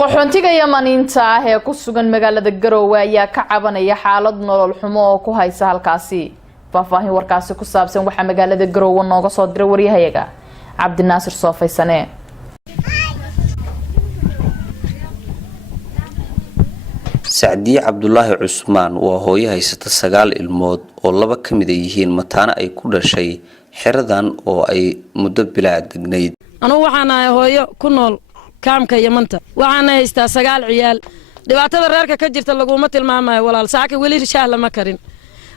qaxoontiga Yemeniinta ah ee ku sugan magaalada Garowe ayaa ka cabanaya xaalad nolol xumo oo ku haysa halkaasi. Faahfaahin warkaasi ku saabsan waxa magaalada Garowe nooga soo diray wariyahayaga Cabdinaasir Soofaysane. Sacdiye Cabdullaahi Cusmaan waa hooyo haysata 9 ilmood oo laba kamid yihiin mataana ay ku dhashay xiradan oo ay muddo bilaa degnayd. Anu waxaan ahay hooyo ku nool kaamka Yementa waxaan haystaa 9 ciyaal dhibaatada reerka ka jirta laguma tilmaamayo walaal saaka wali rishaah lama karin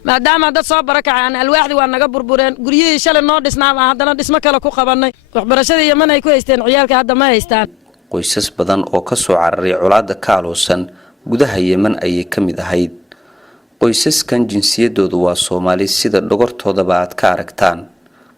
maadaama dad soo barakacaan alwaaxdi waa naga burbureen guriyihii shalay noo dhisnaa haddana dhismo kale ku qabanay waxbarashada Yemen ay ku haysteen ciyaalka hadda ma haystaan qoysas badan oo ka soo cararay colaadda kaaloosan gudaha Yemen ayay kamid ahayd qoysaskan jinsiyadoodu waa Soomaali sida dhogortoodaba aad ka aragtaan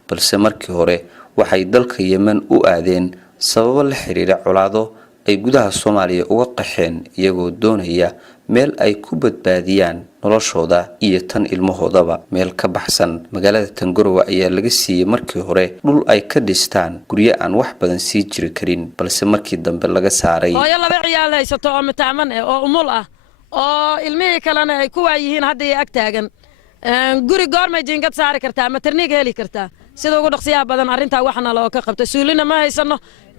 balse markii hore waxay dalka Yemen u aadeen sabab la xiriira colaado ay gudaha Soomaaliya uga qaxeen iyagoo doonaya meel ay ku badbaadiyaan noloshooda iyo tan ilmahoodaba meel ka baxsan magaalada Garowe ayaa laga siiyay markii hore dhul ay ka dhistaan guryo aan wax badan sii jiri karin balse markii dambe laga saaray hooyo laba ciyaal haysato oo mataaman oo umul ah oo ilmihii kalena ay ku waayihiin hadda ay ag taagan guri goorma jiingad saari kartaa materniga heli kartaa sida ugu dhaqsiyaha badan arinta waxna loo ka qabto suulina ma haysano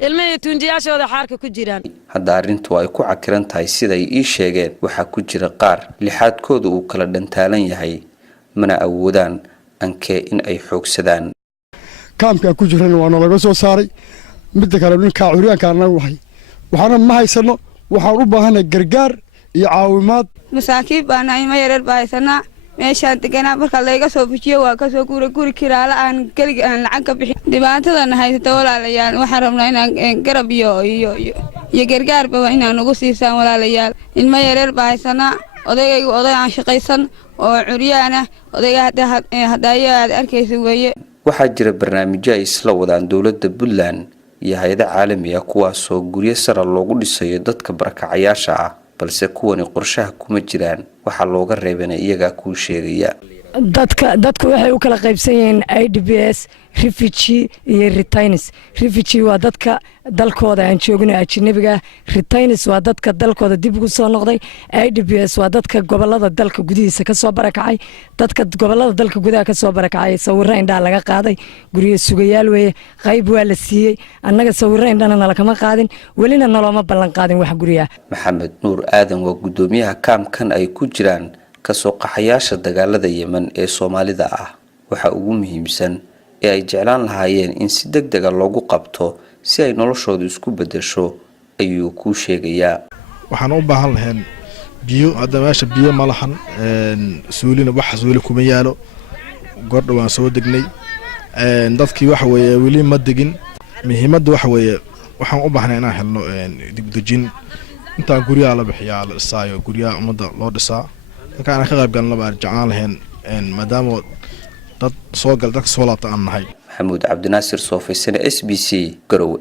ilmihii tunjiyaashooda xaarka ku jiraan hadda arintu ay ku cakiran tahay sida ay ii sheegeen waxa ku jira qaar lixaadkooda uu kala dhantaalan yahay mana awoodaan anke in ay xoogsadaan kaamka ku jirana waa laga soo saaray mid kale ninka curyaanka anagu waxaana ma haysano waxaan u baahanahay gargaar iyo caawimaad masaakiib baan ma yareer baaysanaa meeshaan deganaa marka laga soo fujiyo waa ka soo guri kiraala aan kaliya aan lacag ka bixin dhibaatadan haysta walaalayaal waxaan rabnaa inaan garab iyo gargaarba inaan ugu siisaan walaalayaal ilma yareer baaysanaa odayga oday aan shaqaysan oo curyaana odayga hadda aad arkaysa weeye waxaa jira barnaamijyo ay isla wadaan dawladda Puntland iyo hay'adaha caalamiga kuwaas oo guryo sare loogu dhisayo dadka barakacayaasha ah balse kuwani qorshaha kuma jiraan waxa looga reebay iyaga ku sheegaya dadku waxay u kala qaybsan yihiin IDPs refugee iyo retinees refugee waa dadka dalkooda aan joogin ajnabiga retinees waa dadka dalkooda dib ugu soo noqday IDPs waa dadka gobolada dalka gudihiisa ka soo barakacay dadka gobolada dalka gudaha ka soo barakacay sawirro indha laga qaaday guriga sugayaal weeye qayb waa la siiyay annaga sawirro indhana nala kama qaadin walina noloma ballan qaadin wax guriga Maxamed Nuur Aadan waa gudoomiyaha kaamkan ay ku jiraan kasoo qaxayaasha dagaalada Yemen ee Soomaalida ah waxa ugu muhiimsan ee ay jeclaan lahaayeen in si degdeg ah loogu qabto si ay noloshoodu isku bedesho ayuu ku sheegayaa waxaan u baahan lahayn biyo hadda meesha biyo ma lahan suulina wax suuli kuma yaalo gordho waan soo degnay dadkii waxa weeye wali ma degin muhiimadda waxa weeye waxaan u baahnaa inaan helno dib dejin inta guriga la bixiyaa la dhisaayo guriga umada loo dhisaa markaan ka qayb galno baan jeclaan lahayn maadaama dad soo gal dadka soo laabta aan nahay Maxamuud Cabdinaasir Soofaysane SBC Garowe.